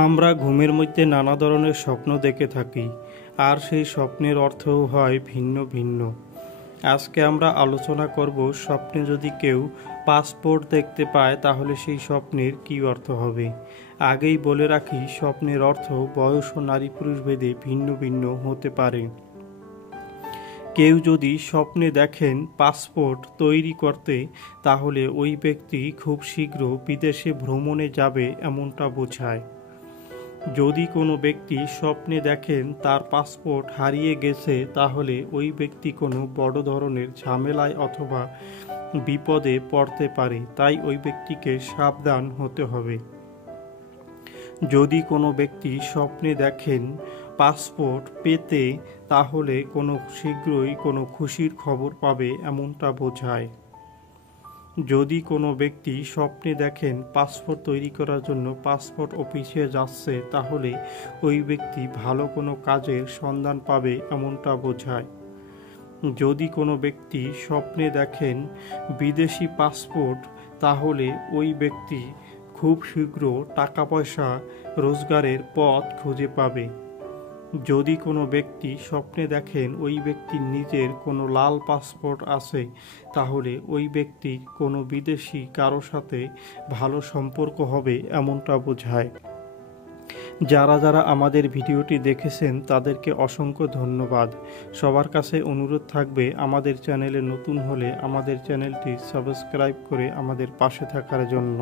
আমরা ঘুমের মধ্যে নানা ধরনের স্বপ্ন দেখে থাকি, আর সেই স্বপ্নের অর্থও হয় ভিন্ন ভিন্ন। আজকে আমরা আলোচনা করব, স্বপ্নে যদি কেউ পাসপোর্ট দেখতে পায় তাহলে সেই স্বপ্নের কী অর্থ হবে। আগেই বলে রাখি, স্বপ্নের অর্থ বয়স ও নারী পুরুষ ভেদে ভিন্ন ভিন্ন হতে পারে। কেউ যদি স্বপ্নে দেখেন পাসপোর্ট তৈরি করতে, তাহলে ওই ব্যক্তি খুব শীঘ্র বিদেশে ভ্রমণে যাবে এমনটা বোঝায়। যদি কোনো ব্যক্তি স্বপ্নে দেখেন তার পাসপোর্ট হারিয়ে গেছে, তাহলে ওই ব্যক্তি কোনো বড় ধরনের ঝামেলায় অথবা বিপদে পড়তে পারে, তাই ওই ব্যক্তিকে সাবধান হতে হবে। যদি কোনো ব্যক্তি স্বপ্নে দেখেন পাসপোর্ট পেতে, তাহলে শীঘ্রই কোনো খুশির খবর পাবে এমনটা বোঝায়। যদি কোনো ব্যক্তি স্বপ্নে দেখেন পাসপোর্ট তৈরি করার জন্য পাসপোর্ট অফিসে যাচ্ছে, তাহলে ওই ব্যক্তি ভালো কোনো কাজের সন্ধান পাবে এমনটা বোঝায়। যদি কোনো ব্যক্তি স্বপ্নে দেখেন বিদেশি পাসপোর্ট, তাহলে ওই ব্যক্তি খুব শীঘ্র টাকা পয়সা রোজগারের পথ খুঁজে পাবে। যদি কোনো ব্যক্তি স্বপ্নে দেখেন ওই ব্যক্তির নিজের কোনো লাল পাসপোর্ট আছে, তাহলে ওই ব্যক্তির কোনো বিদেশি কারো সাথে ভালো সম্পর্ক হবে এমনটা বোঝায়। যারা যারা আমাদের ভিডিওটি দেখেছেন তাদেরকে অসংখ্য ধন্যবাদ। সবার কাছে অনুরোধ থাকবে, আমাদের চ্যানেলে নতুন হলে আমাদের চ্যানেলটি সাবস্ক্রাইব করে আমাদের পাশে থাকার জন্য।